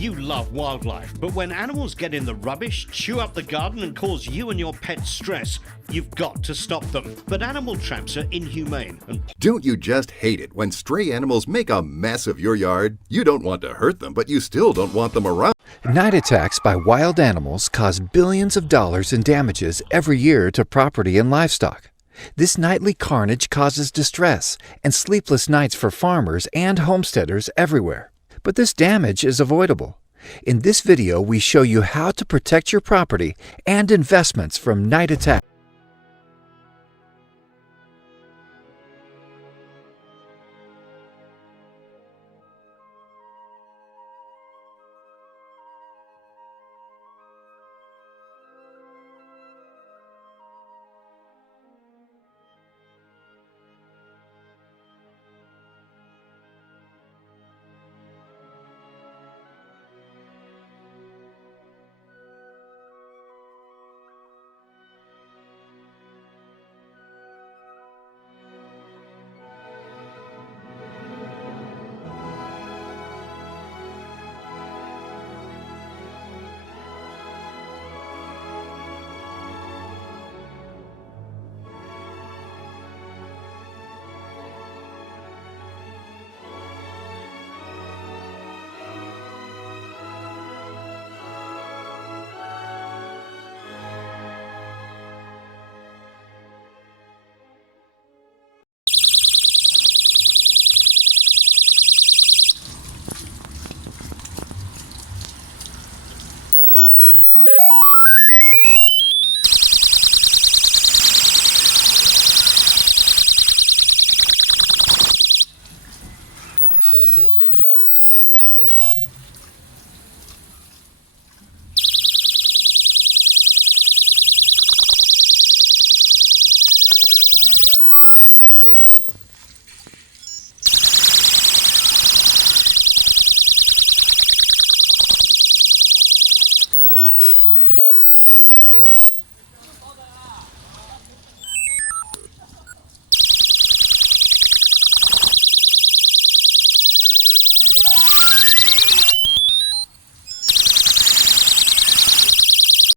You love wildlife, but when animals get in the rubbish, chew up the garden and cause you and your pet stress, you've got to stop them. But animal traps are inhumane and Don't you just hate it when stray animals make a mess of your yard? You don't want to hurt them, but you still don't want them around. Night attacks by wild animals cause billions of dollars in damages every year to property and livestock. This nightly carnage causes distress and sleepless nights for farmers and homesteaders everywhere. But this damage is avoidable. In this video, we show you how to protect your property and investments from night attacks.